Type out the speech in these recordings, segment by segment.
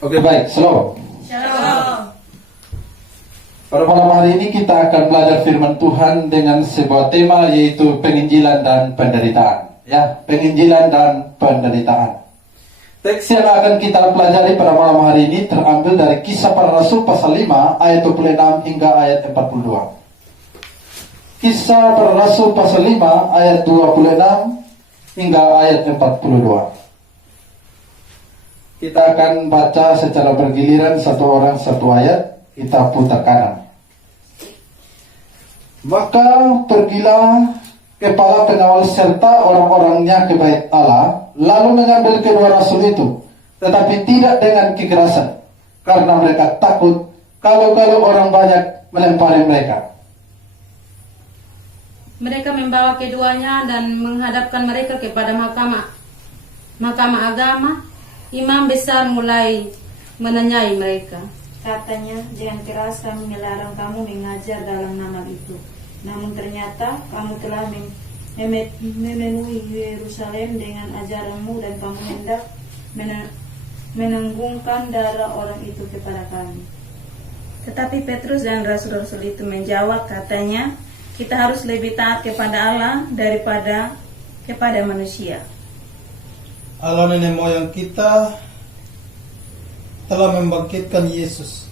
Oke, baik, shalom. Shalom. Pada malam hari ini kita akan belajar firman Tuhan dengan sebuah tema, yaitu penginjilan dan penderitaan. Ya, penginjilan dan penderitaan. Teks yang akan kita pelajari pada malam hari ini terambil dari Kisah Para Rasul pasal 5 ayat 26 hingga ayat 42. Kisah Para Rasul pasal 5 ayat 26 hingga ayat 42. Kita akan baca secara bergiliran, satu orang satu ayat, kita putar kanan. Maka pergilah kepala pengawal serta orang-orangnya ke bait Allah, lalu mengambil kedua rasul itu, tetapi tidak dengan kekerasan, karena mereka takut kalau orang banyak melempari mereka. Mereka membawa keduanya dan menghadapkan mereka kepada mahkamah agama. Imam besar mulai menanyai mereka. Katanya, dengan keras kami melarang kamu mengajar dalam nama itu. Namun ternyata kamu telah memenuhi Yerusalem dengan ajaranmu dan kamu hendak menanggungkan darah orang itu kepada kami. Tetapi Petrus dan rasul-rasul itu menjawab, katanya, kita harus lebih taat kepada Allah daripada kepada manusia. Allah nenek moyang kita telah membangkitkan Yesus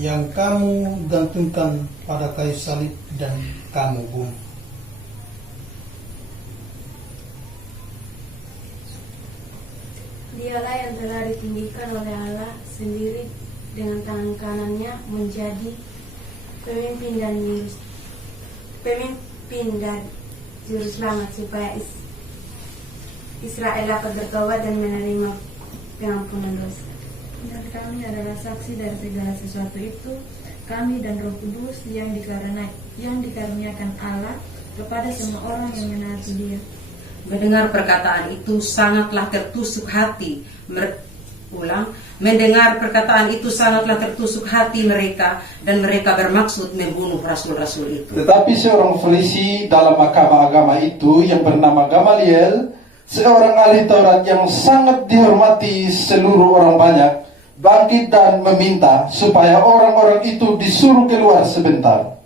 yang kamu gantungkan pada kayu salib dan kamu bunuh. Dialah yang telah ditinggikan oleh Allah sendiri dengan tangan kanannya menjadi pemimpin dan juru selamat supaya Israel dapat bertobat dan menerima pengampunan dosa. Dan kami adalah saksi dari segala sesuatu itu, kami dan Roh Kudus yang dikaruniakan Allah kepada semua orang yang menaati Dia. Mendengar perkataan itu sangatlah tertusuk hati. Mendengar perkataan itu sangatlah tertusuk hati mereka, dan mereka bermaksud membunuh rasul-rasul itu. Tetapi seorang Farisi dalam mahkamah agama itu yang bernama Gamaliel, seorang ahli Taurat yang sangat dihormati seluruh orang banyak, bangkit dan meminta supaya orang-orang itu disuruh keluar sebentar.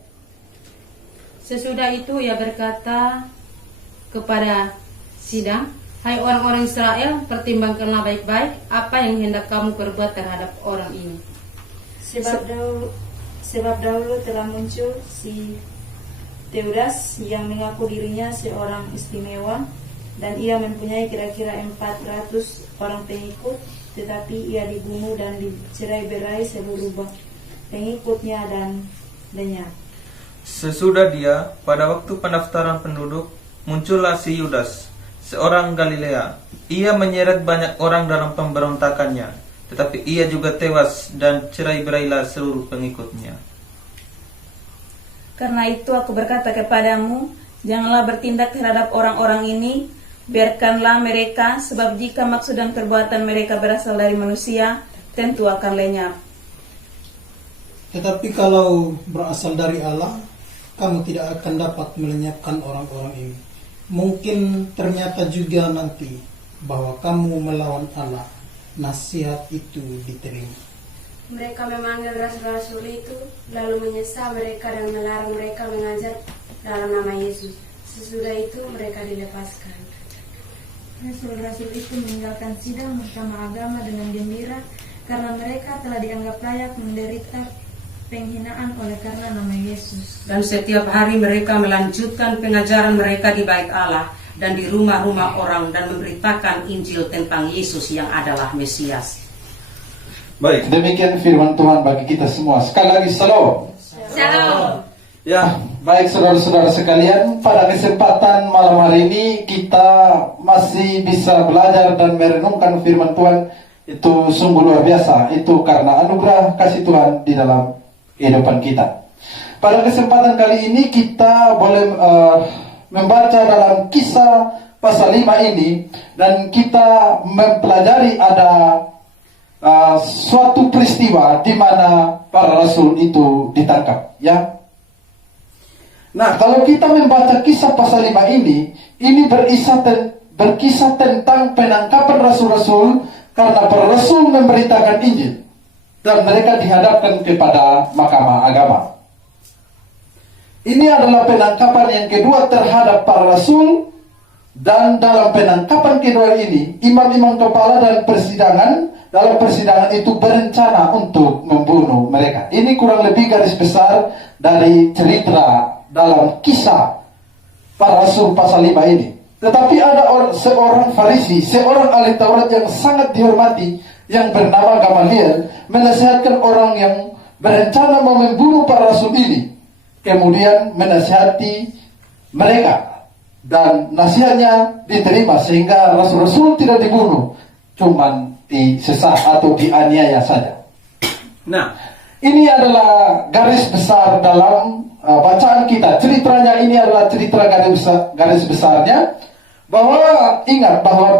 Sesudah itu ia berkata kepada sidang, hai orang-orang Israel, pertimbangkanlah baik-baik apa yang hendak kamu perbuat terhadap orang ini. Sebab dahulu telah muncul si Teudas yang mengaku dirinya seorang istimewa, dan ia mempunyai kira-kira 400 orang pengikut, tetapi ia dibunuh dan dicerai-berai seluruh pengikutnya dan lenyap. Sesudah dia, pada waktu pendaftaran penduduk, muncullah si Yudas, seorang Galilea. Ia menyeret banyak orang dalam pemberontakannya, tetapi ia juga tewas dan cerai-berailah seluruh pengikutnya. Karena itu aku berkata kepadamu, janganlah bertindak terhadap orang-orang ini, biarkanlah mereka, sebab jika maksud dan perbuatan mereka berasal dari manusia, tentu akan lenyap. Tetapi kalau berasal dari Allah, kamu tidak akan dapat melenyapkan orang-orang ini. Mungkin ternyata juga nanti bahwa kamu melawan Allah, nasihat itu diterima. Mereka memanggil rasul-rasul itu, lalu menyesal mereka dan melarang mereka mengajar dalam nama Yesus. Sesudah itu mereka dilepaskan. Rasul-rasul itu meninggalkan sidang mahkamah agama dengan gembira, karena mereka telah dianggap layak menderita penghinaan oleh karena nama Yesus. Dan setiap hari mereka melanjutkan pengajaran mereka di bait Allah dan di rumah-rumah orang, dan memberitakan Injil tentang Yesus yang adalah Mesias. Baik, demikian firman Tuhan bagi kita semua. Sekali lagi, shalom. Shalom. Ya, baik saudara-saudara sekalian, pada kesempatan malam hari ini kita masih bisa belajar dan merenungkan firman Tuhan. Itu sungguh luar biasa. Itu karena anugerah kasih Tuhan di dalam kehidupan kita. Pada kesempatan kali ini kita boleh membaca dalam Kisah pasal 5 ini, dan kita mempelajari ada suatu peristiwa di mana para rasul itu ditangkap, ya. Nah, kalau kita membaca Kisah pasal 5 ini berkisah tentang penangkapan rasul-rasul karena para rasul memberitakan Injil dan mereka dihadapkan kepada mahkamah agama. Ini adalah penangkapan yang kedua terhadap para rasul, dan dalam penangkapan kedua ini imam-imam kepala dan dalam persidangan itu berencana untuk membunuh mereka. Ini kurang lebih garis besar dari cerita dalam kisah para rasul pasal 5 ini. Tetapi ada seorang Farisi, seorang ahli Taurat yang sangat dihormati yang bernama Gamaliel menasihatkan orang yang berencana mau membunuh para rasul ini. Kemudian menasihati mereka dan nasihatnya diterima sehingga rasul-rasul tidak dibunuh, cuman disesat atau dianiaya saja. Nah, ini adalah garis besar dalam bacaan kita. Ceritanya ini adalah cerita garis besarnya, bahwa ingat bahwa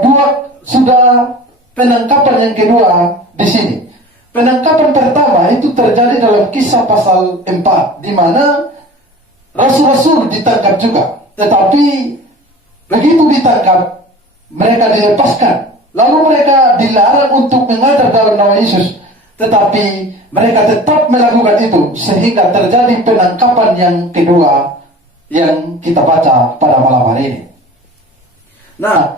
sudah penangkapan yang kedua di sini. Penangkapan pertama itu terjadi dalam kisah pasal 4, di mana rasul-rasul ditangkap juga. Tetapi begitu ditangkap, mereka dilepaskan. Lalu mereka dilarang untuk mengajar dalam nama Yesus. Tetapi mereka tetap melakukan itu, sehingga terjadi penangkapan yang kedua yang kita baca pada malam hari ini. Nah,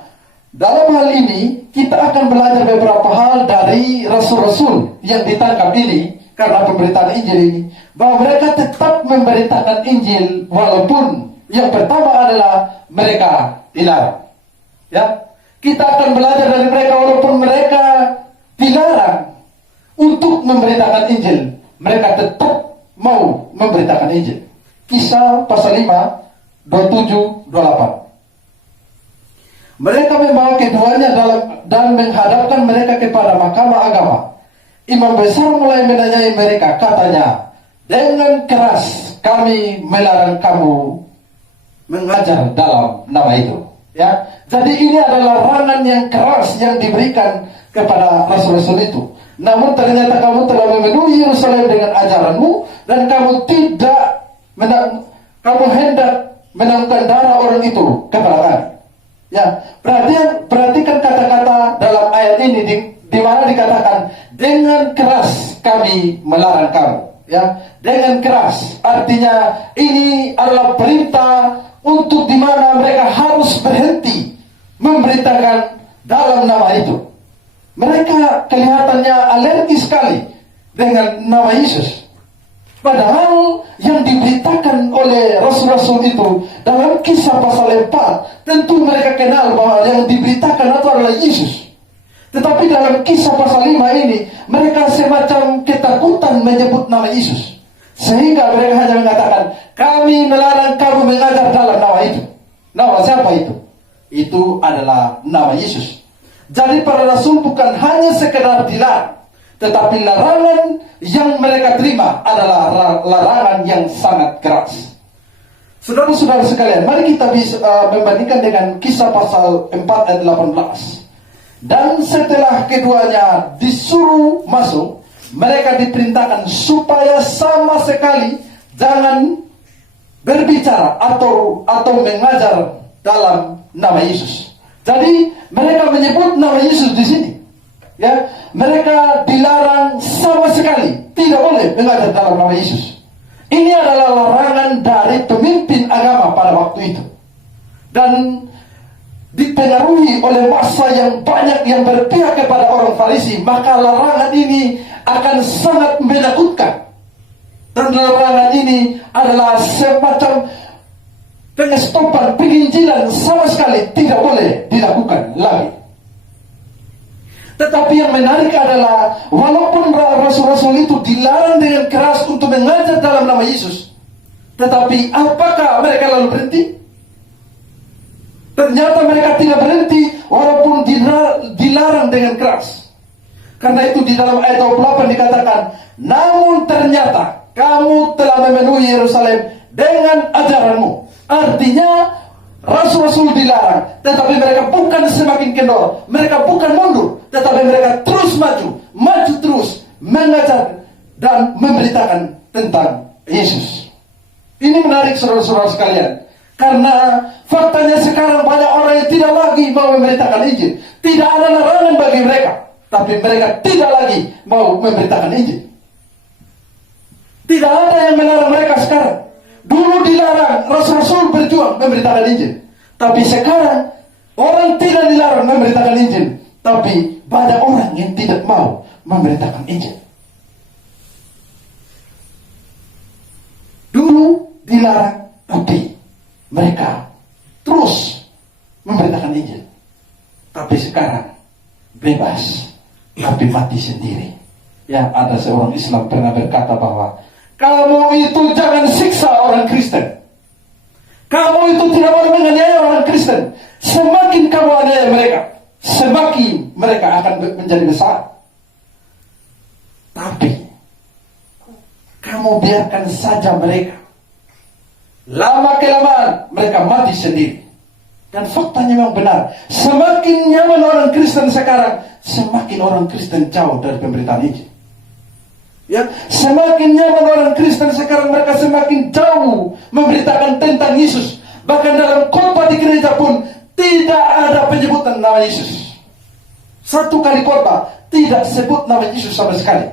dalam hal ini kita akan belajar beberapa hal dari rasul-rasul yang ditangkap ini karena pemberitaan Injil ini, bahwa mereka tetap memberitakan Injil walaupun yang pertama adalah mereka dilarang. Ya, kita akan belajar dari mereka walaupun mereka dilarang untuk memberitakan Injil, mereka tetap mau memberitakan Injil. Kisah pasal 5, 27, 28. Mereka membawa keduanya dan menghadapkan mereka kepada mahkamah agama. Imam besar mulai menanyai mereka, katanya, dengan keras kami melarang kamu mengajar dalam nama itu. Ya, jadi ini adalah larangan yang keras yang diberikan kepada rasul-rasul itu. Namun ternyata kamu telah memenuhi Yerusalem dengan ajaranmu, dan kamu hendak menangkan darah orang itu kepada kami. Ya, perhatikan kata-kata dalam ayat ini di mana dikatakan dengan keras kami melarang kamu. Ya, dengan keras artinya ini adalah perintah untuk di mana mereka harus berhenti memberitakan dalam nama itu. Mereka kelihatannya alergi sekali dengan nama Yesus. Padahal yang diberitakan oleh rasul-rasul itu dalam kisah pasal 4, tentu mereka kenal bahwa yang diberitakan itu adalah Yesus. Tetapi dalam kisah pasal 5 ini, mereka semacam ketakutan menyebut nama Yesus. Sehingga mereka hanya mengatakan, kami melarang kamu mengajar dalam nama itu. Nama siapa itu? Itu adalah nama Yesus. Jadi para rasul bukan hanya sekedar dilarang, tetapi larangan yang mereka terima adalah larangan yang sangat keras. Saudara-saudara sekalian, mari kita bisa membandingkan dengan kisah pasal 4 ayat 18. Dan setelah keduanya disuruh masuk, mereka diperintahkan supaya sama sekali jangan berbicara atau mengajar dalam nama Yesus. Jadi mereka menyebut nama Yesus di sini. Ya, mereka dilarang sama sekali tidak boleh mengajar dalam nama Yesus. Ini adalah larangan dari pemimpin agama pada waktu itu, dan dipengaruhi oleh massa yang banyak yang berpihak kepada orang Farisi. Maka larangan ini akan sangat menakutkan, dan larangan ini adalah semacam pengestopan penginjilan, sama sekali tidak boleh dilakukan lagi. Tetapi yang menarik adalah walaupun rasul-rasul itu dilarang dengan keras untuk mengajar dalam nama Yesus, tetapi apakah mereka lalu berhenti? Ternyata mereka tidak berhenti walaupun dilarang dengan keras. Karena itu di dalam ayat 28 dikatakan, namun ternyata kamu telah memenuhi Yerusalem dengan ajaranmu. Artinya rasul-rasul dilarang, tetapi mereka bukan semakin kendor, mereka bukan mundur, tetapi mereka terus maju terus mengajar dan memberitakan tentang Yesus. Ini menarik saudara-saudara sekalian, karena faktanya sekarang banyak orang yang tidak lagi mau memberitakan Injil. Tidak ada larangan bagi mereka, tapi mereka tidak lagi mau memberitakan Injil. Tidak ada yang melarang mereka sekarang. Dulu dilarang rasul-rasul berjuang memberitakan Injil, tapi sekarang orang tidak dilarang memberitakan Injil, tapi banyak orang yang tidak mau memberitakan Injil. Dulu dilarang, tapi mereka terus memberitakan Injil. Tapi sekarang bebas, tapi mati sendiri. Ya, ada seorang Islam pernah berkata bahwa kamu itu jangan siksa orang Kristen. Kamu itu tidak boleh menganiaya orang Kristen. Semakin kamu aniaya mereka, semakin mereka akan menjadi besar. Tapi kamu biarkan saja mereka. Lama kelamaan mereka mati sendiri. Dan faktanya memang benar. Semakin nyaman orang Kristen sekarang, semakin orang Kristen jauh dari pemberitaan Injil. Ya, semakin nyaman orang Kristen sekarang, mereka semakin jauh memberitakan tentang Yesus. Bahkan dalam khotbah di gereja pun tidak ada penyebutan nama Yesus. Satu kali khotbah tidak sebut nama Yesus sama sekali.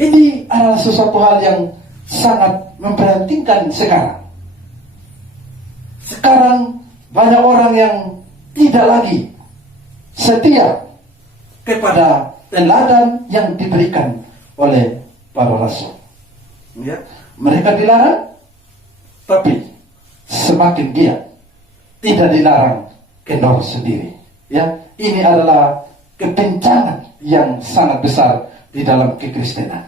Ini adalah sesuatu hal yang sangat memprihatinkan sekarang. Sekarang banyak orang yang tidak lagi setia kepada teladan yang diberikan oleh para rasul. Ya, mereka dilarang, tapi semakin giat. Tidak dilarang, kendor sendiri. Ya, ini adalah kebencangan yang sangat besar di dalam kekristenan.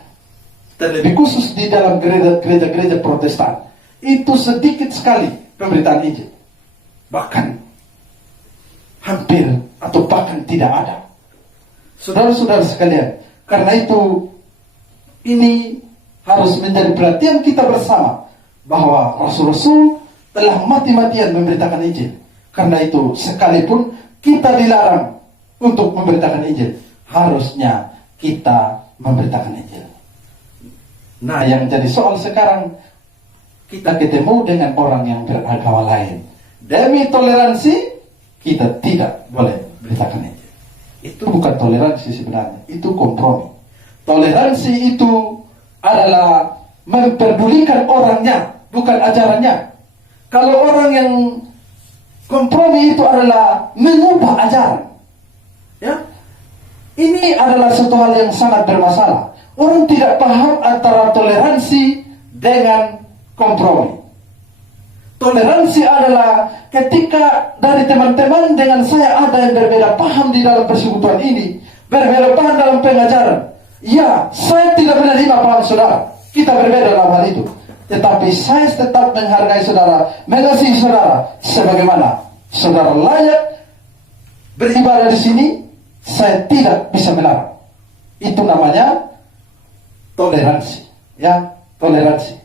Dan lebih khusus di dalam gereja-gereja Protestan, itu sedikit sekali pemberitaan Injil. Bahkan hampir atau bahkan tidak ada. Saudara-saudara sekalian, karena itu ini harus menjadi perhatian kita bersama bahwa rasul-rasul telah mati-matian memberitakan Injil. Karena itu sekalipun kita dilarang untuk memberitakan Injil, harusnya kita memberitakan Injil. Nah, yang jadi soal sekarang, kita ketemu dengan orang yang beragama lain. Demi toleransi, kita tidak boleh beritakan Injil. Itu bukan toleransi sebenarnya, itu kompromi. Toleransi itu adalah memperdulikan orangnya, bukan ajarannya. Kalau orang yang kompromi itu adalah mengubah ajaran. Ya, ini adalah satu hal yang sangat bermasalah. Orang tidak paham antara toleransi dengan kompromi. Toleransi adalah ketika dari teman-teman dengan saya ada yang berbeda paham di dalam persekutuan ini, berbeda paham dalam pengajaran. Ya, saya tidak menerima paham saudara. Kita berbeda dalam hal itu. Tetapi saya tetap menghargai saudara, mengasihi saudara sebagaimana saudara layak beribadah di sini. Saya tidak bisa melarang. Itu namanya toleransi. Ya, toleransi.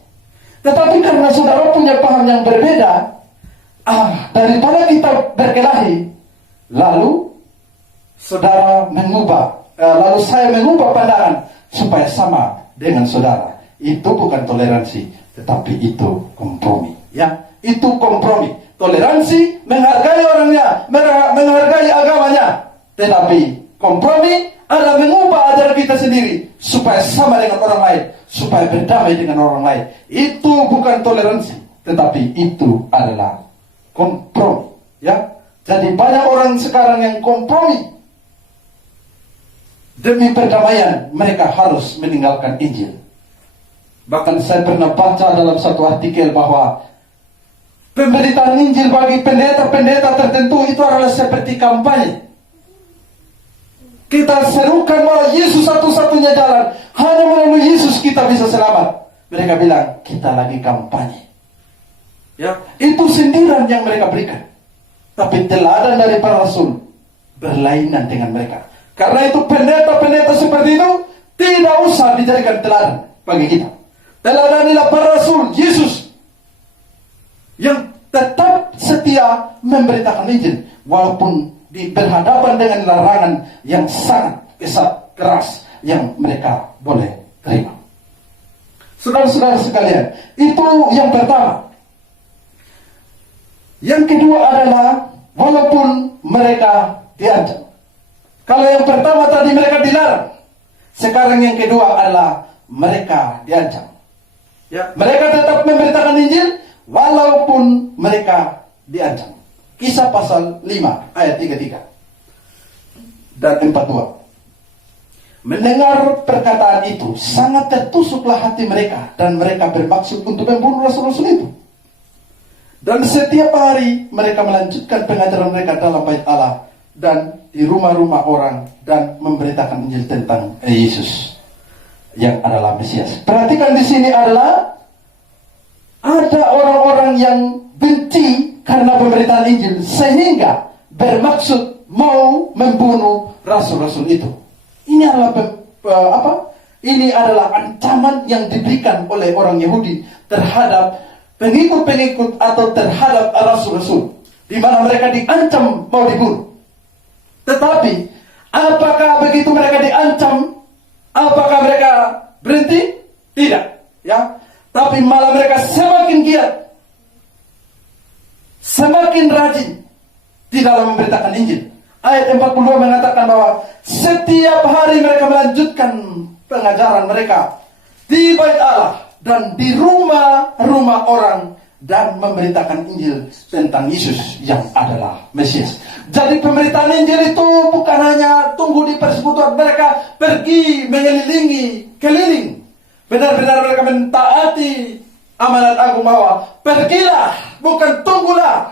Tetapi karena saudara punya paham yang berbeda, daripada kita berkelahi, lalu saudara mengubah, lalu saya mengubah pandangan supaya sama dengan saudara. Itu bukan toleransi, tetapi itu kompromi. Ya, itu kompromi. Toleransi menghargai orangnya, menghargai agamanya, tetapi kompromi adalah mengubah ajaran kita sendiri supaya sama dengan orang lain, supaya berdamai dengan orang lain. Itu bukan toleransi, tetapi itu adalah kompromi. Ya, jadi banyak orang sekarang yang kompromi. Demi perdamaian mereka harus meninggalkan Injil. Bahkan saya pernah baca dalam satu artikel bahwa pemberitaan Injil bagi pendeta-pendeta tertentu itu adalah seperti kampanye. Kita serukan bahwa Yesus satu-satunya jalan, hanya melalui Yesus kita bisa selamat. Mereka bilang kita lagi kampanye. Ya, itu sindiran yang mereka berikan. Tapi teladan dari para rasul berlainan dengan mereka. Karena itu pendeta-pendeta seperti itu tidak usah dijadikan teladan bagi kita. Teladanilah para rasul Yesus yang tetap setia memberitakan Injil walaupun berhadapan dengan larangan yang sangat keras yang mereka boleh terima. Saudara-saudara sekalian, itu yang pertama. Yang kedua adalah walaupun mereka diancam, Kalau yang pertama tadi mereka dilarang, sekarang yang kedua adalah mereka diancam. Ya, mereka tetap memberitakan Injil walaupun mereka diancam. Kisah pasal 5 ayat 33 dan 42. Mendengar perkataan itu, sangat tertusuklah hati mereka dan mereka bermaksud untuk membunuh rasul-rasul itu. Dan setiap hari mereka melanjutkan pengajaran mereka dalam bait Allah dan di rumah-rumah orang dan memberitakan Injil tentang Yesus yang adalah Mesias. Perhatikan di sini adalah ada orang-orang yang benci karena pemberitaan Injil sehingga bermaksud mau membunuh rasul-rasul itu. Ini adalah Ini adalah ancaman yang diberikan oleh orang Yahudi terhadap pengikut-pengikut atau terhadap rasul-rasul, di mana mereka diancam mau dibunuh. Tetapi apakah begitu mereka diancam, apakah mereka berhenti? Tidak, ya. Tapi malah mereka semakin giat, semakin rajin di dalam memberitakan Injil. Ayat 42 mengatakan bahwa setiap hari mereka melanjutkan pengajaran mereka di bait Allah dan di rumah-rumah orang dan memberitakan Injil tentang Yesus yang adalah Mesias. Jadi pemberitaan Injil itu bukan hanya tunggu di persekutuan, mereka pergi mengelilingi keliling. Benar-benar mereka mentaati amanat agung bahwa pergilah, bukan tunggulah.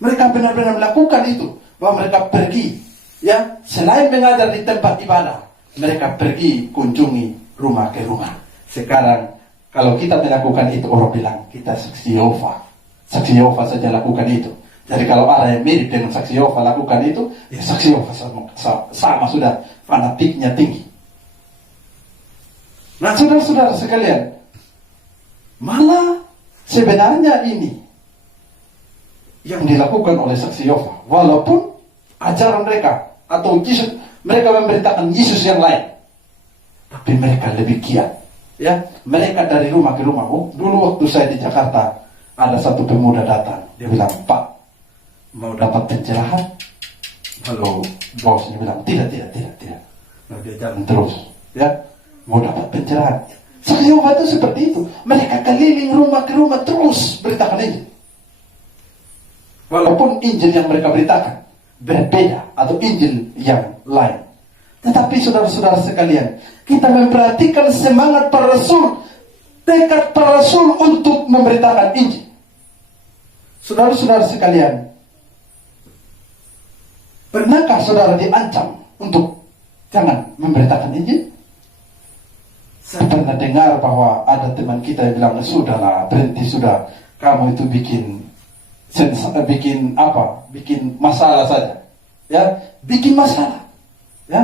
Mereka benar-benar melakukan itu, bahwa mereka pergi, ya, selain mengajar di tempat ibadah, mereka pergi kunjungi rumah ke rumah. Sekarang kalau kita melakukan itu, orang bilang kita saksi Yehova. Saksi Yehova saja lakukan itu. Jadi kalau ada yang mirip dengan saksi Yehova lakukan itu, ya saksi Yehova sama sudah fanatiknya tinggi. Nah, saudara-saudara sekalian, malah sebenarnya ini yang dilakukan oleh saksi Yehova, walaupun ajaran mereka atau Yesus, mereka memberitakan Yesus yang lain, tapi mereka lebih giat. Ya, mereka dari rumah ke rumah. Dulu waktu saya di Jakarta, ada satu pemuda datang, dia bilang, "Pak, mau dapat pencerahan?" Lalu bosnya bilang, tidak. Nah, dia jalan terus, ya, mau dapat pencerahan. Saksi Yehova itu seperti itu. Mereka keliling rumah ke rumah terus beritakan Injil. Walaupun Injil yang mereka beritakan berbeda atau Injil yang lain. Tetapi saudara-saudara sekalian, kita memperhatikan semangat para rasul, tekad para rasul untuk memberitakan Injil. Saudara-saudara sekalian, pernahkah saudara diancam untuk jangan memberitakan Injil? Saya pernah dengar bahwa ada teman kita yang bilang, "Sudahlah, berhenti sudah. Kamu itu bikin masalah saja. Ya, bikin masalah. Ya.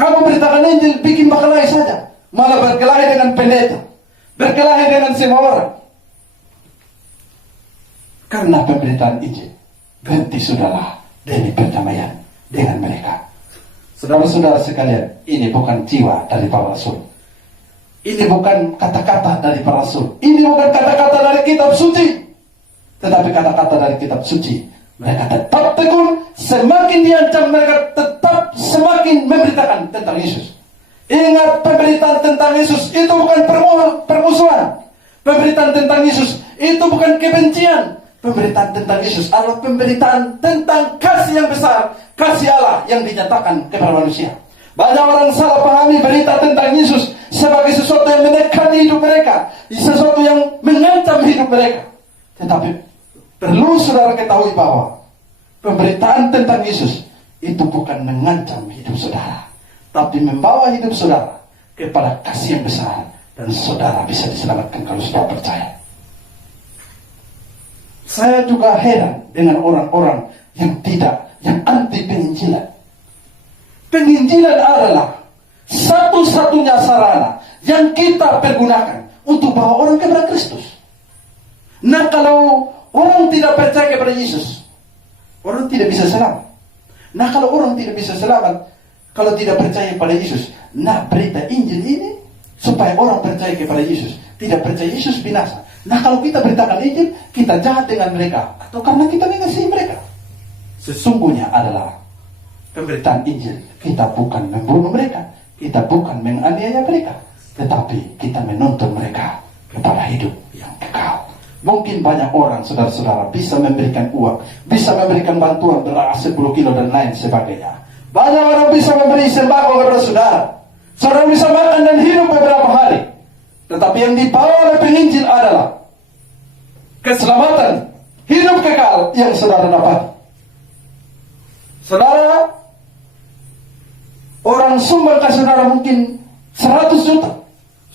Kamu beritakan Injil, bikin berkelahi saja. Malah berkelahi dengan pendeta, berkelahi dengan semua orang. Karena pemberitaan Injil, berhenti sudahlah demi perdamaian dengan mereka." Saudara-saudara sekalian, ini bukan jiwa dari para rasul. Ini bukan kata-kata dari para rasul. Ini bukan kata-kata dari kitab suci. Tetapi kata-kata dari kitab suci. Mereka tetap tekun, semakin diancam mereka tetap semakin memberitakan tentang Yesus. Ingat, pemberitaan tentang Yesus itu bukan permusuhan. Pemberitaan tentang Yesus itu bukan kebencian. Pemberitaan tentang Yesus adalah pemberitaan tentang kasih yang besar, kasih Allah yang dinyatakan kepada manusia. Banyak orang salah pahami berita tentang Yesus sebagai sesuatu yang menekan hidup mereka, sesuatu yang mengancam hidup mereka. Tetapi perlu saudara ketahui bahwa pemberitaan tentang Yesus itu bukan mengancam hidup saudara, tapi membawa hidup saudara kepada kasih yang besar, dan saudara bisa diselamatkan kalau saudara percaya. Saya juga heran dengan orang-orang yang anti penginjilan. Penginjilan adalah satu-satunya sarana yang kita pergunakan untuk bawa orang kepada Kristus. Nah, kalau orang tidak percaya kepada Yesus, orang tidak bisa selamat. Nah, kalau orang tidak bisa selamat, kalau tidak percaya kepada Yesus, nah, berita Injil ini supaya orang percaya kepada Yesus. Tidak percaya Yesus binasa. Nah, kalau kita beritakan Injil, kita jahat dengan mereka, atau karena kita mengasihi mereka. Sesungguhnya adalah pemberitaan Injil. Kita bukan membunuh mereka, kita bukan menganiaya mereka, tetapi kita menuntun mereka kepada hidup yang kekal. Mungkin banyak orang, saudara-saudara, bisa memberikan uang, bisa memberikan bantuan beras 10 kilo dan lain sebagainya. Banyak orang bisa memberi sembako kepada saudara. Saudara bisa makan dan hidup beberapa hari. Tetapi yang dibawa oleh penginjil adalah keselamatan, hidup kekal yang saudara dapat. Saudara, orang sumbang ke saudara mungkin 100 juta.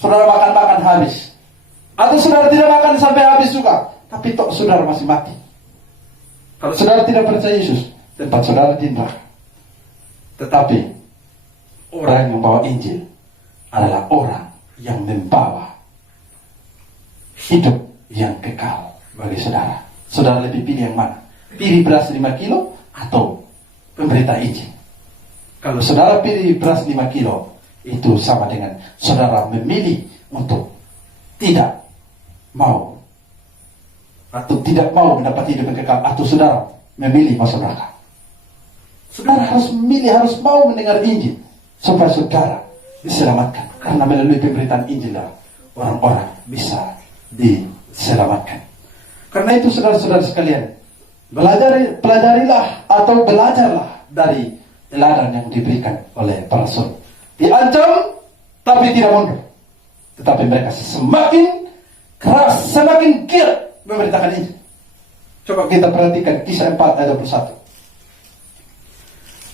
Saudara makan-makan habis. Atau saudara tidak makan sampai habis juga, tapi tok saudara masih mati. Kalau saudara tidak percaya Yesus, tempat saudara di neraka. Tetapi orang yang membawa Injil adalah orang yang membawa hidup yang kekal bagi saudara. Saudara lebih pilih yang mana? Pilih beras 5 kilo atau pemberita Injil? Kalau saudara pilih beras 5 kilo, itu sama dengan saudara memilih untuk tidak mau atau tidak mau mendapat hidup yang kekal, atau saudara memilih masuk neraka. Saudara harus memilih, harus mau mendengar Injil supaya saudara diselamatkan. Karena melalui pemberitaan Injil orang-orang bisa diselamatkan. Karena itu saudara-saudara sekalian, pelajarilah atau belajarlah dari teladan yang diberikan oleh para rasul. Diancam tapi tidak mundur, tetapi mereka semakin keras, semakin giat memberitakan Injil. Coba kita perhatikan Kisah 4 ayat 21.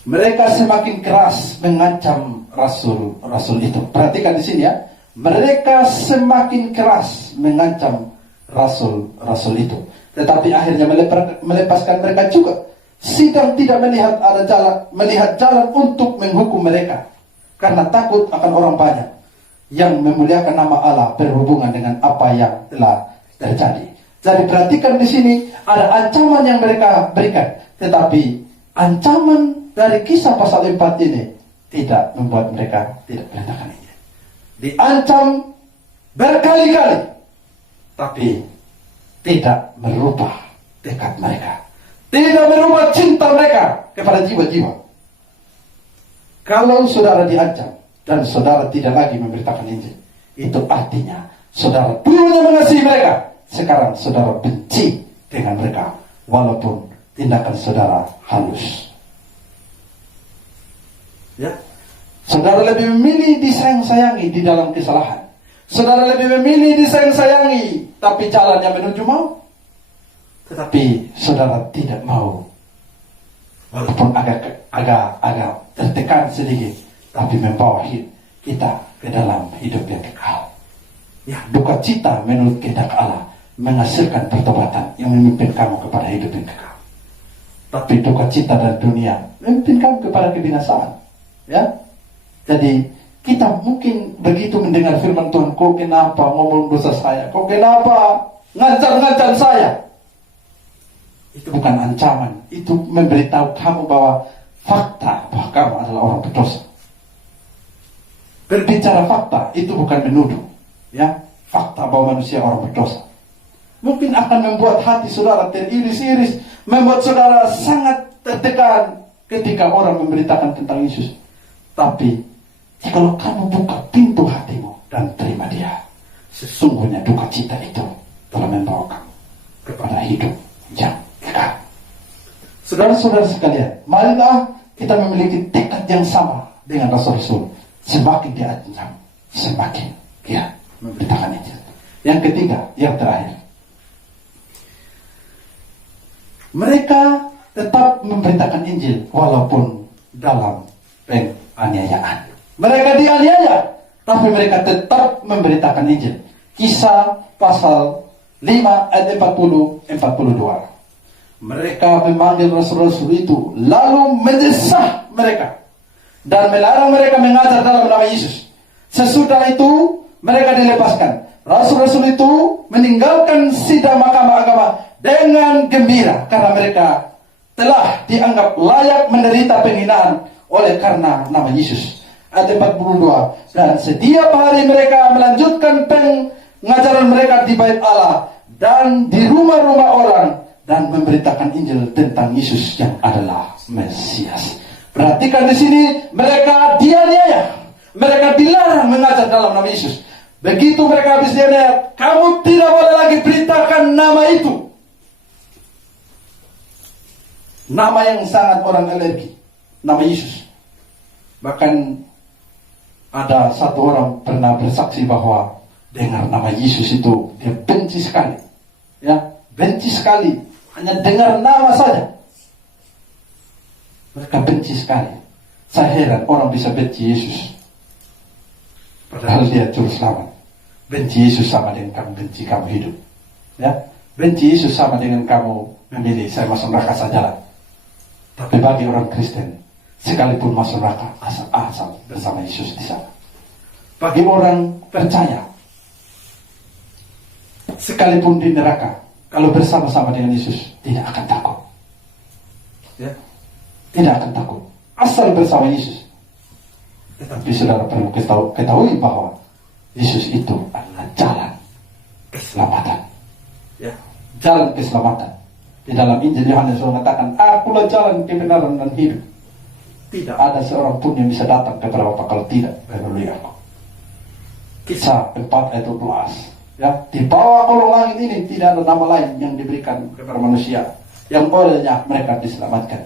Mereka semakin keras mengancam rasul itu. Perhatikan di sini ya. Mereka semakin keras mengancam rasul itu. Tetapi akhirnya melepaskan mereka juga. Sidang tidak melihat jalan untuk menghukum mereka, karena takut akan orang banyak yang memuliakan nama Allah berhubungan dengan apa yang telah terjadi. Jadi perhatikan di sini ada ancaman yang mereka berikan, tetapi ancaman dari Kisah pasal 4 ini tidak membuat mereka tidak perintahkan ini. Diancam berkali-kali, tapi tidak merubah tekad mereka, tidak merubah cinta mereka kepada jiwa-jiwa. Kalau saudara diancam dan saudara tidak lagi memberitakan Injil, itu artinya saudara dulunya mengasihi mereka, sekarang saudara benci dengan mereka, walaupun tindakan saudara halus. Ya, saudara lebih memilih disayang-sayangi di dalam kesalahan. Saudara lebih memilih disayang-sayangi tapi jalannya menuju mau. Tetapi saudara tidak mau, walaupun agak tertekan sedikit, tapi membawa kita ke dalam hidup yang kekal. Ya, duka cita menurut kehendak Allah menghasilkan pertobatan yang memimpin kamu kepada hidup yang kekal. Tapi duka cita dan dunia memimpin kamu kepada kebinasaan. Ya, jadi kita mungkin begitu mendengar firman Tuhan, kok kenapa ngomong dosa saya? Kok kenapa ngancam saya? Itu bukan ancaman, itu memberitahu kamu bahwa fakta bahwa kamu adalah orang berdosa. Berbicara fakta itu bukan menuduh, ya. Fakta bahwa manusia orang berdosa mungkin akan membuat hati saudara teriris-iris, membuat saudara sangat tertekan ketika orang memberitakan tentang Yesus. Tapi kalau kamu buka pintu hatimu dan terima Dia, sesungguhnya duka cita itu telah membawa kamu kepada hidup yang kekal. Saudara-saudara sekalian, marilah kita memiliki tekad yang sama dengan Rasul-Rasul. Semakin dia ancam, semakin dia memberitakan Injil. Yang ketiga, yang terakhir, mereka tetap memberitakan Injil walaupun dalam penganiayaan. Mereka dianiaya, tapi mereka tetap memberitakan Injil. Kisah pasal 5 ayat 40-42. Mereka memanggil rasul-rasul itu, lalu mendesah mereka dan melarang mereka mengajar dalam nama Yesus. Sesudah itu mereka dilepaskan. Rasul-rasul itu meninggalkan sidang mahkamah agama dengan gembira karena mereka telah dianggap layak menderita penghinaan oleh karena nama Yesus. Ayat 42. Dan setiap hari mereka melanjutkan pengajaran mereka di bait Allah dan di rumah-rumah orang dan memberitakan Injil tentang Yesus yang adalah Mesias. Perhatikan di sini, mereka dianiaya. Mereka dilarang mengajar dalam nama Yesus. Begitu mereka habis dianiaya, kamu tidak boleh lagi beritakan nama itu. Nama yang sangat orang alergi, nama Yesus. Bahkan ada satu orang pernah bersaksi bahwa dengar nama Yesus itu dia benci sekali. Ya, benci sekali. Hanya dengar nama saja. Mereka benci sekali. Saya heran orang bisa benci Yesus. Padahal dia juru selamat. Benci Yesus sama dengan kamu benci kamu hidup. Ya, benci Yesus sama dengan kamu memilih saya masuk neraka sajalah. Tapi bagi orang Kristen, sekalipun masuk neraka asal bersama Yesus di sana. Bagi orang percaya, sekalipun di neraka, kalau bersama-sama dengan Yesus, tidak akan takut. Ya, tidak akan takut. Asal bersama Yesus. Tetapi saudara perlu ketahui bahwa Yesus itu adalah jalan keselamatan. Ya, jalan keselamatan. Di dalam Injil Yohanes mengatakan, akulah jalan kebenaran dan hidup. Tidak ada seorang pun yang bisa datang kepada Bapa kalau tidak melalui aku. Kisah 4 ayat 12. Ya, di bawah kolong langit ini tidak ada nama lain yang diberikan kepada manusia yang olehnya mereka diselamatkan.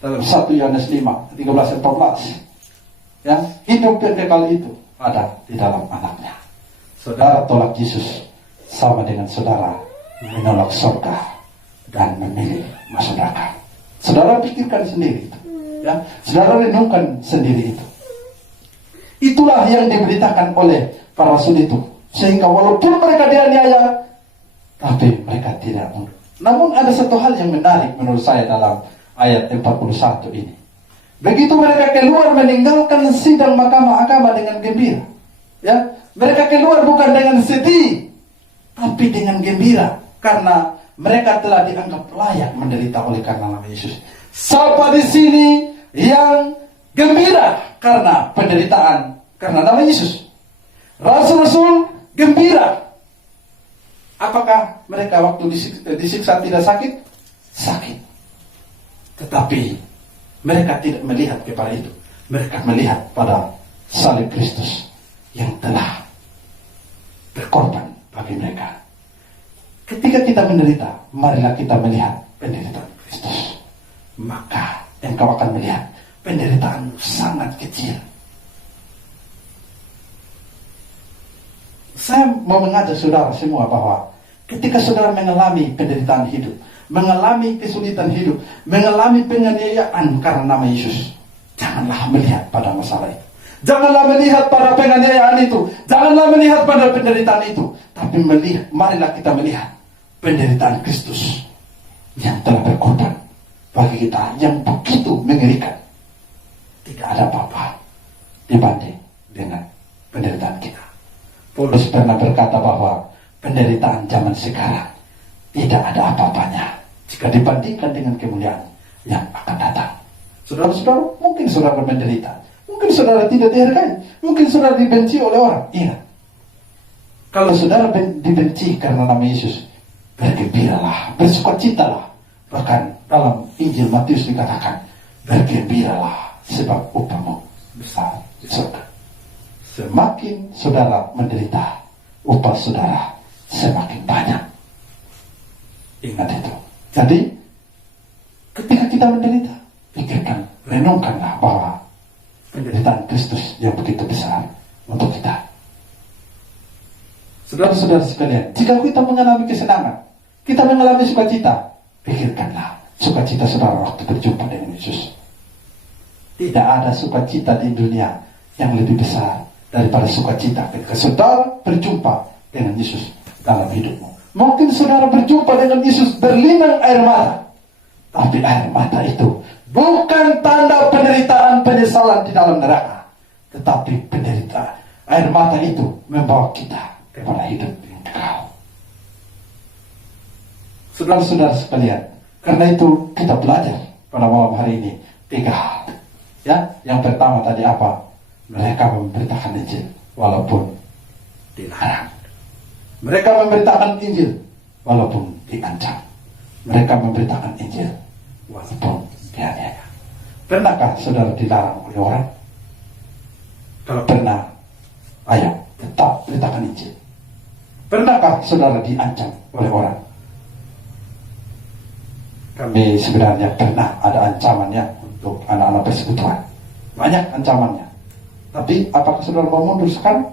Dalam 1 Yohanes 5 13 14. Ya, hidup yang kekal itu ada di dalam anaknya. Saudara tolak Yesus sama dengan saudara menolak surga dan memilih masuk neraka. Saudara pikirkan sendiri itu. Ya, saudara renungkan sendiri itu. Itulah yang diberitakan oleh para rasul itu. Sehingga walaupun mereka dianiaya, tapi mereka tidak mundur. Namun ada satu hal yang menarik menurut saya dalam ayat 41 ini. Begitu mereka keluar meninggalkan sidang mahkamah agama dengan gembira. Ya, mereka keluar bukan dengan sedih, tapi dengan gembira. Karena mereka telah dianggap layak menderita oleh karena nama Yesus. Siapa di sini yang gembira karena penderitaan karena nama Yesus? Rasul-rasul gembira. Apakah mereka waktu disiksa tidak sakit? Sakit. Tetapi mereka tidak melihat kepada itu. Mereka melihat pada salib Kristus yang telah berkorban bagi mereka. Ketika kita menderita, marilah kita melihat penderitaan Kristus. Maka engkau akan melihat penderitaan sangat kecil. Saya mau mengajak saudara semua bahwa ketika saudara mengalami penderitaan hidup, mengalami kesulitan hidup, mengalami penganiayaan karena nama Yesus, janganlah melihat pada masalah itu. Janganlah melihat pada penganiayaan itu. Janganlah melihat pada penderitaan itu. Tapi marilah kita melihat penderitaan Kristus yang telah berkorban bagi kita, yang begitu mengerikan. Tidak ada apa-apa dibanding dengan penderitaan kita. Paulus pernah berkata bahwa penderitaan zaman sekarang tidak ada apa-apanya jika dibandingkan dengan kemuliaan yang akan datang. Saudara-saudara, mungkin saudara menderita, mungkin saudara tidak dihargai, mungkin saudara dibenci oleh orang. Iya. Kalau saudara dibenci karena nama Yesus, bergembiralah, bersukacitalah. Bahkan dalam Injil Matius dikatakan, bergembiralah sebab upahmu besar di surga. Semakin saudara menderita, upah saudara semakin banyak. Ingat itu. Jadi, ketika kita menderita, pikirkan, renungkanlah bahwa penderitaan Kristus yang begitu besar untuk kita. Saudara-saudara sekalian, jika kita mengalami kesenangan, kita mengalami sukacita, pikirkanlah sukacita saudara waktu berjumpa dengan Yesus. Tidak ada sukacita di dunia yang lebih besar daripada sukacita ketika saudara berjumpa dengan Yesus dalam hidupmu. Mungkin saudara berjumpa dengan Yesus berlinang air mata, tapi air mata itu bukan tanda penderitaan penyesalan di dalam neraka, tetapi penderitaan air mata itu membawa kita kepada hidup yang kekal. Saudara-saudara sekalian, karena itu kita belajar pada malam hari ini 3 hal. Ya, yang pertama tadi apa? Mereka memberitakan Injil walaupun dilarang. Mereka memberitakan Injil walaupun diancam. Mereka memberitakan Injil walaupun dianiaya. Pernahkah saudara dilarang oleh orang? Kalau pernah, ayo tetap beritakan Injil. Pernahkah saudara diancam oleh orang? Kami sebenarnya pernah ada ancamannya untuk anak-anak persekutuan. Banyak ancamannya. Tapi apakah saudara mau mundur sekarang?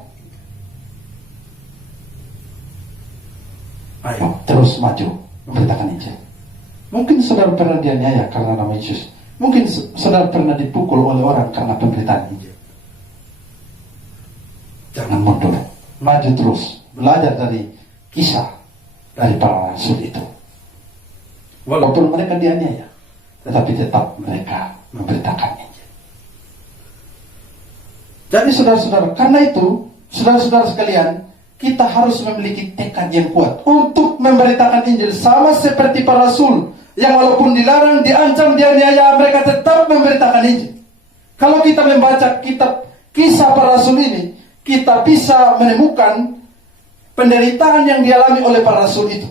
Ayo terus maju memberitakan Injil. Mungkin saudara pernah dianiaya karena nama Yesus. Mungkin saudara pernah dipukul oleh orang karena pemberitaan Injil. Jangan mundur, maju terus, belajar dari kisah dari para rasul itu. Walaupun mereka dianiaya, tetapi tetap mereka memberitakan Injil. Jadi saudara-saudara, karena itu, saudara-saudara sekalian, kita harus memiliki tekad yang kuat untuk memberitakan Injil sama seperti para rasul yang walaupun dilarang, diancam, dianiaya, mereka tetap memberitakan Injil. Kalau kita membaca kitab kisah para rasul ini, kita bisa menemukan penderitaan yang dialami oleh para rasul itu.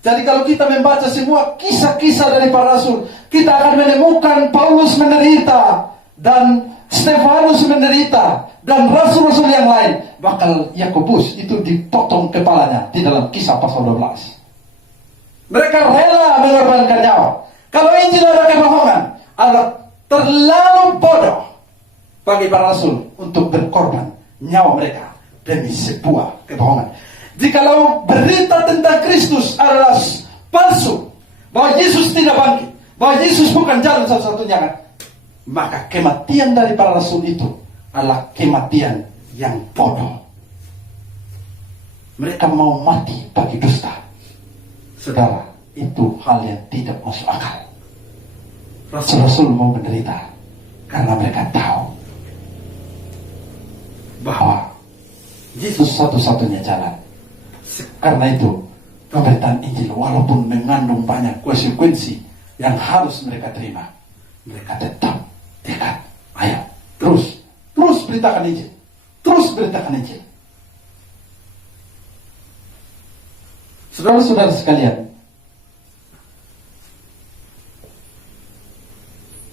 Jadi kalau kita membaca semua kisah-kisah dari para rasul, kita akan menemukan Paulus menderita, dan Stefanus menderita, dan rasul-rasul yang lain. Bahkan Yakobus itu dipotong kepalanya di dalam kisah pasal 12. Mereka rela mengorbankan nyawa. Kalau Injil ada kebohongan, adalah terlalu bodoh bagi para rasul untuk berkorban nyawa mereka demi sebuah kebohongan. Jikalau berita tentang Kristus adalah palsu, bahwa Yesus tidak bangkit, bahwa Yesus bukan jalan satu-satunya kan, maka kematian dari para rasul itu adalah kematian yang bodoh. Mereka mau mati bagi dusta. Saudara, itu hal yang tidak masuk akal. Rasul-rasul mau menderita karena mereka tahu bahwa Yesus satu-satunya jalan. Karena itu, pemberitaan Injil walaupun mengandung banyak konsekuensi yang harus mereka terima, mereka tetap tekad. Ayo, terus beritakan Injil. Terus beritakan Injil. Saudara-saudara sekalian,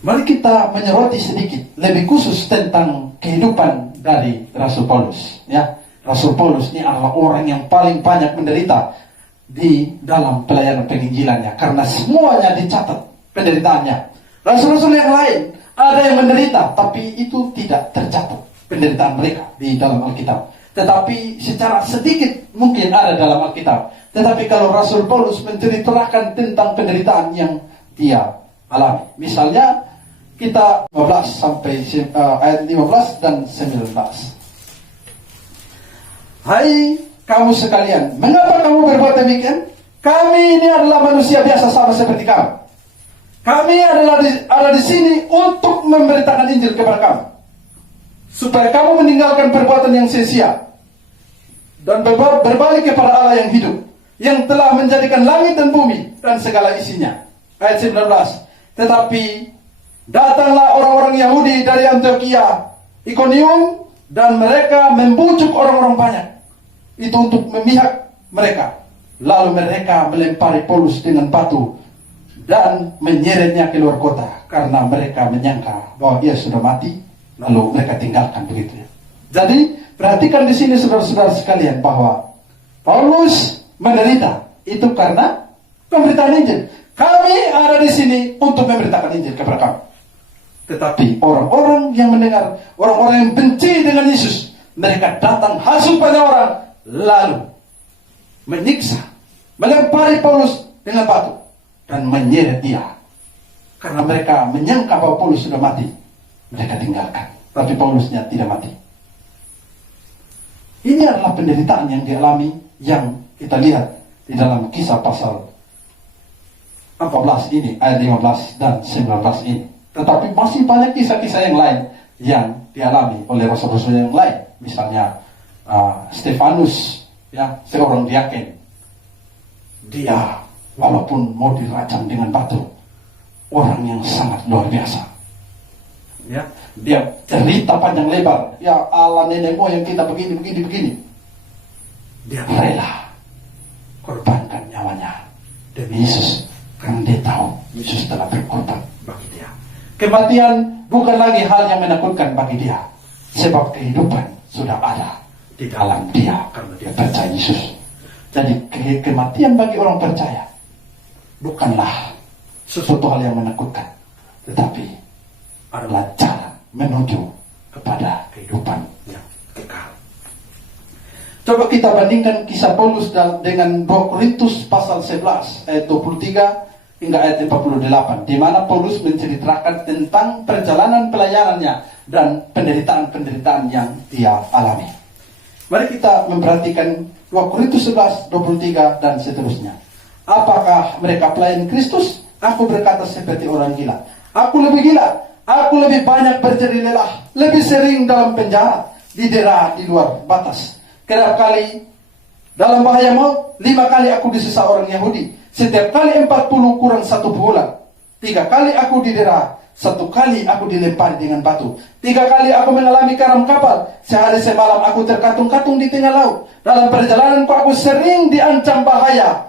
mari kita menyoroti sedikit lebih khusus tentang kehidupan dari Rasul Paulus. Ya, Rasul Paulus ini adalah orang yang paling banyak menderita di dalam pelayanan penginjilannya, karena semuanya dicatat penderitaannya. Rasul-rasul yang lain ada yang menderita, tapi itu tidak tercatat penderitaan mereka di dalam Alkitab. Tetapi secara sedikit mungkin ada dalam Alkitab. Tetapi kalau Rasul Paulus menceritakan tentang penderitaan yang dia alami, misalnya kita 15 sampai ayat 15 dan 19. Hai kamu sekalian, mengapa kamu berbuat demikian? Kami ini adalah manusia biasa sama seperti kamu. Kami ada di sini untuk memberitakan Injil kepada kamu, supaya kamu meninggalkan perbuatan yang sia-sia dan berbalik kepada Allah yang hidup, yang telah menjadikan langit dan bumi dan segala isinya. Ayat 19. Tetapi datanglah orang-orang Yahudi dari Antioquia, Ikonium, dan mereka membujuk orang-orang banyak itu untuk memihak mereka. Lalu mereka melempari Paulus dengan batu dan menyeretnya keluar kota, karena mereka menyangka bahwa ia sudah mati. Lalu mereka tinggalkan begitu ya. Jadi perhatikan di sini saudara-saudara sekalian bahwa Paulus menderita itu karena pemberitaan Injil. Kami ada di sini untuk memberitakan Injil kepada kamu. Tetapi orang-orang yang mendengar, orang-orang yang benci dengan Yesus, mereka datang hasut pada orang, lalu menyiksa, melempari Paulus dengan batu dan menyeret dia. Karena mereka menyangka bahwa Paulus sudah mati, mereka tinggalkan. Tapi Paulusnya tidak mati. Ini adalah penderitaan yang dialami, yang kita lihat di dalam kisah pasal 14 ini, ayat 15 dan 19 ini. Tetapi masih banyak kisah-kisah yang lain yang dialami oleh rasul-rasul yang lain. Misalnya Stefanus, ya, seorang diaken. Dia walaupun mau dirajam dengan batu, orang yang sangat luar biasa. Ya, dia cerita panjang lebar. Ya, ala nenek moyang kita begini. Dia rela korbankan nyawanya demi Yesus, karena dia tahu Yesus telah berkorban bagi dia. Kematian bukan lagi hal yang menakutkan bagi dia, sebab kehidupan sudah ada di dalam dia karena dia percaya Yesus. Jadi kematian bagi orang percaya bukanlah sesuatu hal yang menakutkan, tetapi adalah jalan menuju kepada kehidupan yang kekal. Coba kita bandingkan kisah Paulus dengan 2 Korintus pasal 11 ayat 23 hingga ayat 48, di mana Paulus menceritakan tentang perjalanan pelayanannya dan penderitaan-penderitaan yang dia alami. Mari kita memperhatikan 2 Korintus 11, 23 dan seterusnya. Apakah mereka pelayan Kristus? Aku berkata seperti orang gila. Aku lebih gila. Aku lebih banyak berjerih lelah, lebih sering dalam penjara, didera di luar batas. Kerap kali dalam bahaya maut, 5 kali aku disesat orang Yahudi. Setiap kali 40 kurang 1 bulan. 3 kali aku didera. 1 kali aku dilempari dengan batu. 3 kali aku mengalami karam kapal. Sehari semalam aku terkatung-katung di tengah laut. Dalam perjalananku aku sering diancam bahaya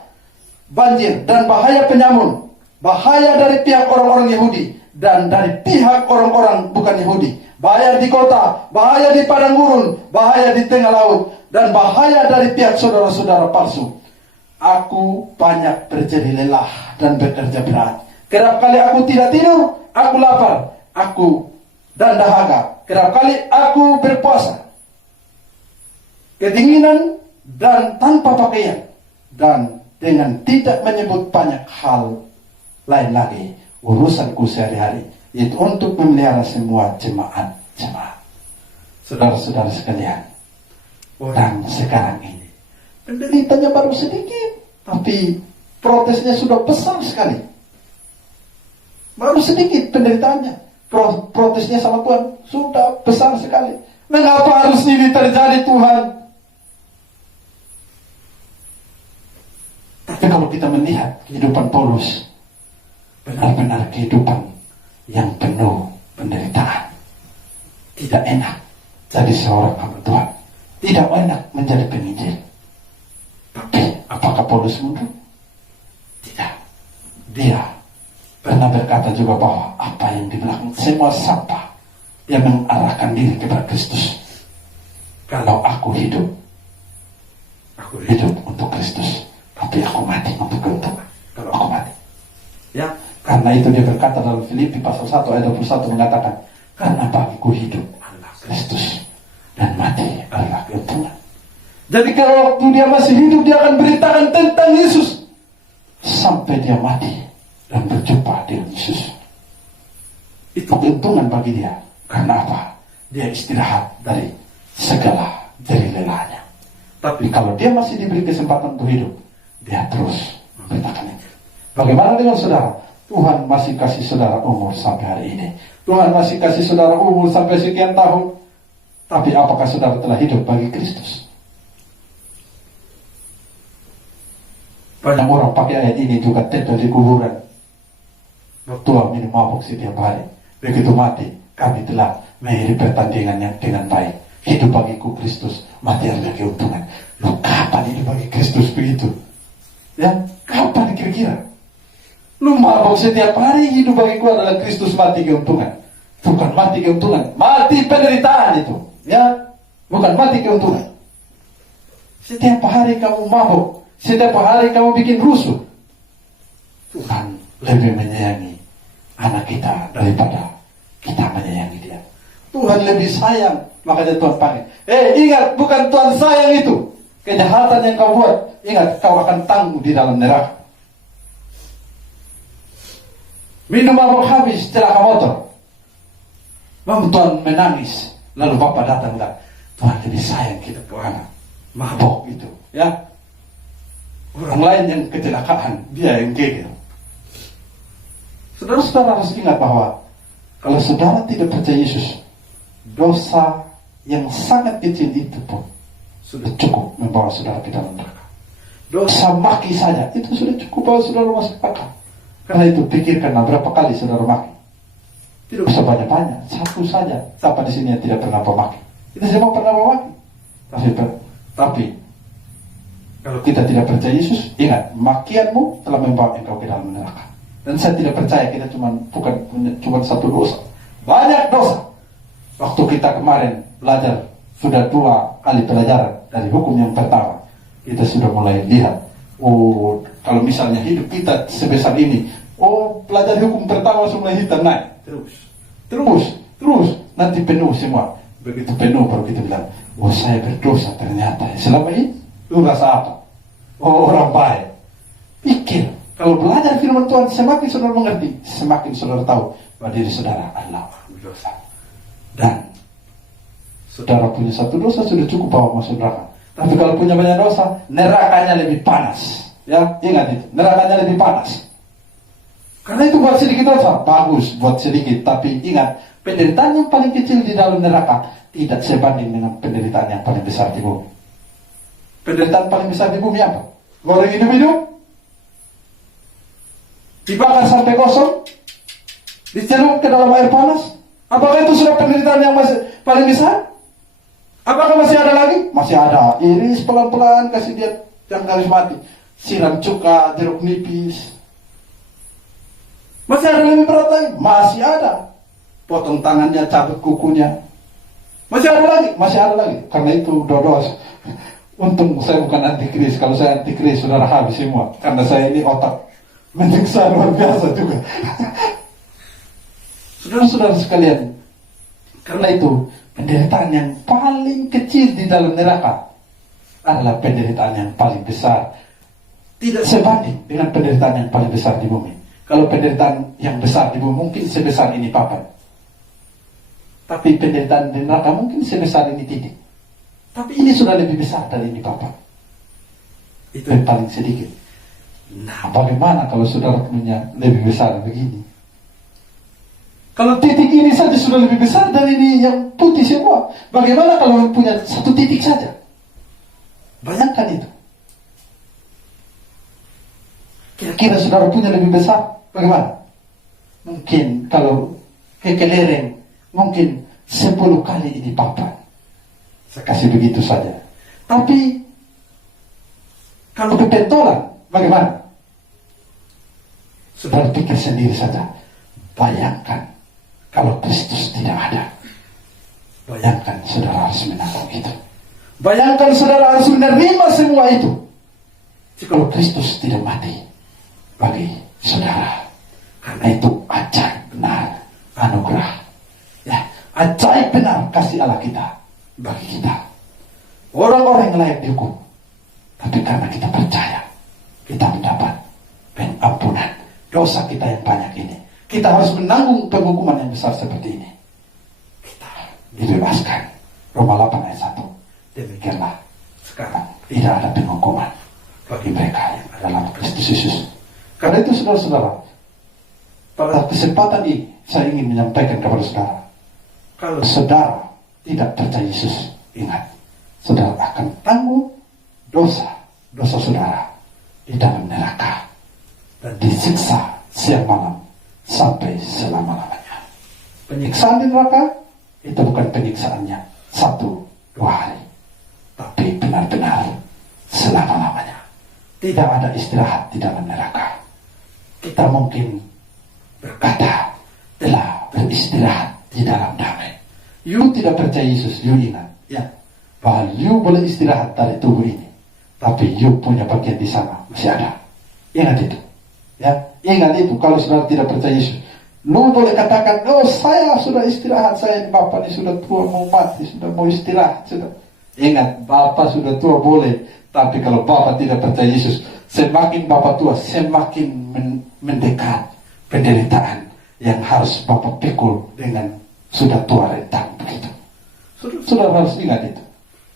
banjir dan bahaya penyamun. Bahaya dari pihak orang-orang Yahudi dan dari pihak orang-orang bukan Yahudi. Bahaya di kota, bahaya di padang gurun, bahaya di tengah laut, dan bahaya dari pihak saudara-saudara palsu. Aku banyak berjerih lelah dan bekerja berat. Kerap kali aku tidak tidur, aku lapar, aku dan dahaga. Kerap kali aku berpuasa, kedinginan dan tanpa pakaian, dan dengan tidak menyebut banyak hal lain lagi urusanku sehari-hari, yaitu untuk memelihara semua jemaat-jemaat. Saudara-saudara sekalian, orang sekarang ini penderitanya baru sedikit, tapi protesnya sudah besar sekali. Baru sedikit penderitaannya, protesnya sama Tuhan sudah besar sekali. Mengapa harus ini terjadi, Tuhan? Tapi kalau kita melihat kehidupan Paulus, benar-benar kehidupan yang penuh penderitaan. Tidak enak jadi seorang hamba Tuhan. Tidak enak menjadi penginjil. Tapi apakah Paulus mundur? Tidak. Dia pernah berkata juga bahwa apa yang di belakang semua sampah, dia mengarahkan diri kepada Kristus. Kalau aku hidup untuk Kristus, tapi aku mati untuk keuntungan. Kalau aku mati, ya, karena itu dia berkata dalam Filipi pasal 1 ayat 21 mengatakan, karena bagiku hidup adalah Kristus dan mati adalah keuntungan. Jadi kalau waktu dia masih hidup, dia akan beritakan tentang Yesus sampai dia mati dan berjumpa dengan Yesus. Itu keuntungan bagi dia. Karena apa? Dia istirahat dari segala jerih lelahnya. Tapi kalau dia masih diberi kesempatan untuk hidup, dia terus memberitakan itu. Bagaimana dengan saudara? Tuhan masih kasih saudara umur sampai hari ini. Tuhan masih kasih saudara umur sampai sekian tahun. Tapi apakah saudara telah hidup bagi Kristus? Banyak orang pakai ayat ini juga tetap di kuburan. Tua minum mabuk setiap hari. Begitu mati, kami telah mengakhiri pertandingan yang dengan baik. Hidup bagiku Kristus, mati adalah keuntungan. Loh, kapan hidup bagi Kristus begitu? Ya, kapan kira-kira? Lu mabuk setiap hari, hidup bagiku adalah Kristus, mati keuntungan. Bukan mati keuntungan, mati penderitaan itu. Ya, bukan mati keuntungan. Setiap hari kamu mabuk, setiap hari kamu bikin rusuh. Tuhan lebih menyayangi anak kita daripada kita menyayangi dia. Tuhan lebih sayang, makanya Tuhan panggil. Ingat, bukan Tuhan sayang itu. Kejahatan yang kau buat, ingat, kau akan tanggung di dalam neraka. Minum mabuk habis, celaka motor. Tuhan menangis. Lalu Bapak datang dan Tuhan lebih sayang kita Tuhan. Mabuk itu, ya. Orang lain yang kecelakaan, dia yang gegel. Saudara-saudara harus ingat bahwa kalau saudara tidak percaya Yesus, dosa yang sangat kecil itu pun sudah cukup membawa saudara ke dalam neraka. Dosa maki saja itu sudah cukup bawa saudara masuk neraka. Karena itu pikirkanlah berapa kali saudara maki. Tidak usah banyak-banyak, satu saja. Siapa di sini yang tidak pernah memaki? Kita semua pernah memaki. Tapi kalau kita tidak percaya Yesus, ingat, makianmu telah membawa engkau ke dalam neraka. Dan saya tidak percaya kita cuma satu dosa. Banyak dosa. Waktu kita kemarin belajar, sudah 2 kali pelajaran dari hukum yang pertama, kita sudah mulai lihat, oh kalau misalnya hidup kita sebesar ini, oh belajar hukum pertama semua hitam naik. Terus, nanti penuh semua. Begitu penuh baru kita bilang, oh saya berdosa ternyata. Selama ini, lu rasa apa? Oh orang baik. Pikir, kalau belajar firman Tuhan, semakin saudara mengerti, semakin saudara tahu bahwa diri saudara adalah orang berdosa. Dan saudara punya satu dosa sudah cukup bawa masuk neraka. Tapi kalau punya banyak dosa, nerakanya lebih panas. Ya, ingat itu, nerakanya lebih panas. Karena itu buat sedikit dosa, bagus buat sedikit. Tapi ingat, penderitaan yang paling kecil di dalam neraka tidak sebanding dengan penderitaan yang paling besar di bumi. Penderitaan paling besar di bumi apa? Goreng hidup-hidup, dibakar sampai kosong, dicelup ke dalam air panas. Apakah itu sudah penderitaan yang paling besar? Apakah masih ada lagi? Masih ada. Iris pelan-pelan, kasih dia yang garis mati. Siram cuka, jeruk nipis. Masih ada lebih berat lagi? Masih ada. Potong tangannya, cabut kukunya. Masih ada lagi? Masih ada lagi. Karena itu dodos. Untung saya bukan antikris. Kalau saya antikris, saudara habis semua. Karena saya ini otak menyiksa luar biasa juga. Saudara-saudara sekalian, karena itu penderitaan yang paling kecil di dalam neraka adalah penderitaan yang paling besar. Tidak sebanding dengan penderitaan yang paling besar di bumi. Kalau penderitaan yang besar di bumi mungkin sebesar ini papan, tapi penderitaan di neraka mungkin sebesar ini titik. Tapi ini sudah lebih besar dari ini papan. Itu yang paling sedikit. Nah, bagaimana kalau saudara punya lebih besar begini? Kalau titik ini saja sudah lebih besar dari ini yang putih semua, bagaimana kalau punya satu titik saja? Bayangkan itu. Kira-kira saudara punya lebih besar, bagaimana? Mungkin kalau kelereng, mungkin 10 kali ini papan. Saya kasih begitu saja. Tapi kalau kepentolan, bagaimana? Saudara pikir sendiri saja. Bayangkan kalau Kristus tidak ada. Bayangkan saudara harus menanggung itu. Bayangkan saudara harus menerima semua itu. Kalau Kristus tidak mati bagi saudara. Karena itu ajaib benar anugerah. Ya, ajaib benar kasih Allah kita bagi kita. Orang-orang yang layak dihukum, tapi karena kita percaya, kita mendapat pengampunan dosa kita yang banyak ini. Kita harus menanggung penghukuman yang besar seperti ini. Kita dibebaskan. Roma 8 ayat 1. Demikianlah sekarang tidak ada penghukuman bagi mereka yang ada dalam Kristus Yesus. Karena itu saudara-saudara, pada kesempatan ini saya ingin menyampaikan kepada saudara, kalau saudara tidak percaya Yesus, ingat, saudara akan tanggung dosa saudara di dalam neraka dan disiksa siang malam sampai selama-lamanya. Penyiksaan di neraka itu bukan penyiksaannya 1-2 hari, tapi benar-benar selama-lamanya. Tidak ada istirahat di dalam neraka. Kita mungkin berkata telah beristirahat di dalam damai. You tidak percaya Yesus, you ingat ya, bahwa you boleh istirahat dari tubuh ini, tapi you punya bagian di sana masih ada. Ingat itu. Ya, ingat itu. Kalau saudara tidak percaya Yesus, lu boleh katakan, oh saya sudah istirahat, saya ini Bapak ini sudah tua mau mati, sudah mau istirahat, sudah. Ingat, Bapak sudah tua boleh, tapi kalau Bapak tidak percaya Yesus, semakin Bapak tua, semakin mendekat penderitaan yang harus Bapak pikul dengan sudah tua rentang begitu. Saudara harus ingat itu.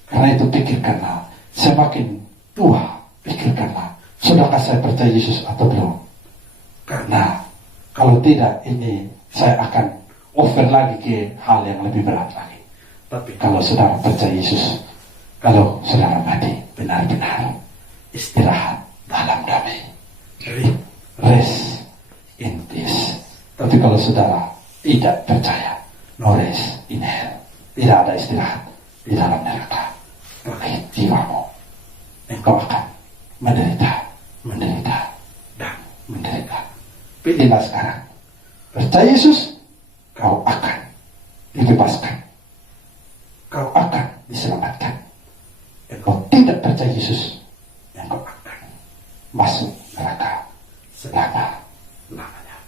Karena itu pikirkanlah, semakin tua pikirkanlah, sudahkah saya percaya Yesus atau belum? Karena kalau tidak, ini saya akan over lagi ke hal yang lebih berat lagi. Tapi kalau saudara percaya Yesus, kalau saudara mati benar-benar istirahat dalam damai, rest in peace. Tapi kalau saudara tidak percaya, no rest in hell, tidak ada istirahat di dalam neraka, bagi jiwamu, engkau akan menderita dan menderita. Pilihlah sekarang. Percaya Yesus, kau akan dibebaskan. Kau akan diselamatkan. Dan kau tidak percaya Yesus, yang kau akan masuk neraka selama-lamanya.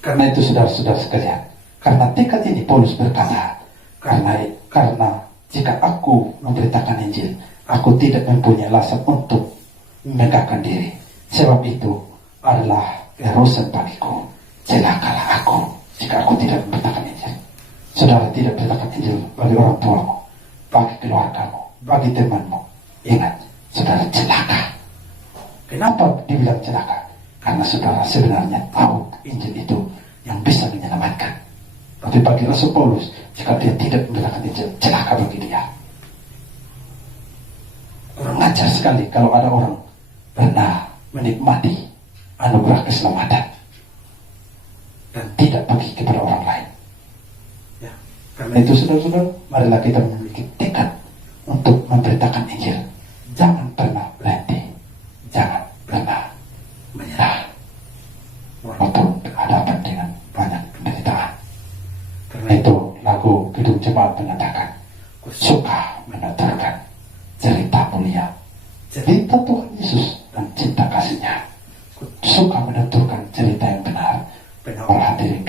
Karena itu saudara-saudara sekalian, karena tekad ini Paulus berkata, karena jika aku memberitakan Injil, aku tidak mempunyai alasan untuk memegahkan diri. Sebab itu adalah keharusan bagiku. Celakalah aku jika aku tidak memberitakan Injil. Saudara tidak memberitakan Injil bagi orang tuamu, bagi keluargamu, bagi temanmu. Ingat, saudara celaka. Kenapa dibilang celaka? Karena saudara sebenarnya tahu Injil itu yang bisa menyelamatkan. Tapi bagi Rasul Paulus, jika dia tidak memberitakan Injil, celaka bagi dia. Kurang ajar sekali kalau ada orang pernah menikmati anugerah keselamatan dan tidak bagi kepada orang lain. Ya, karena itu saudara-saudara, marilah kita memiliki tekad untuk memberitakan Injil. Jangan pernah berhenti, jangan pernah menyerah, walaupun berhadapan dengan banyak penderitaan. Karena itu lagu Kidung Jemaat menyatakan, ku suka menuturkan cerita mulia, cerita Tuhan Yesus dan cinta kasih-Nya. Ku suka menuturkan cerita yang benar, benar hadirin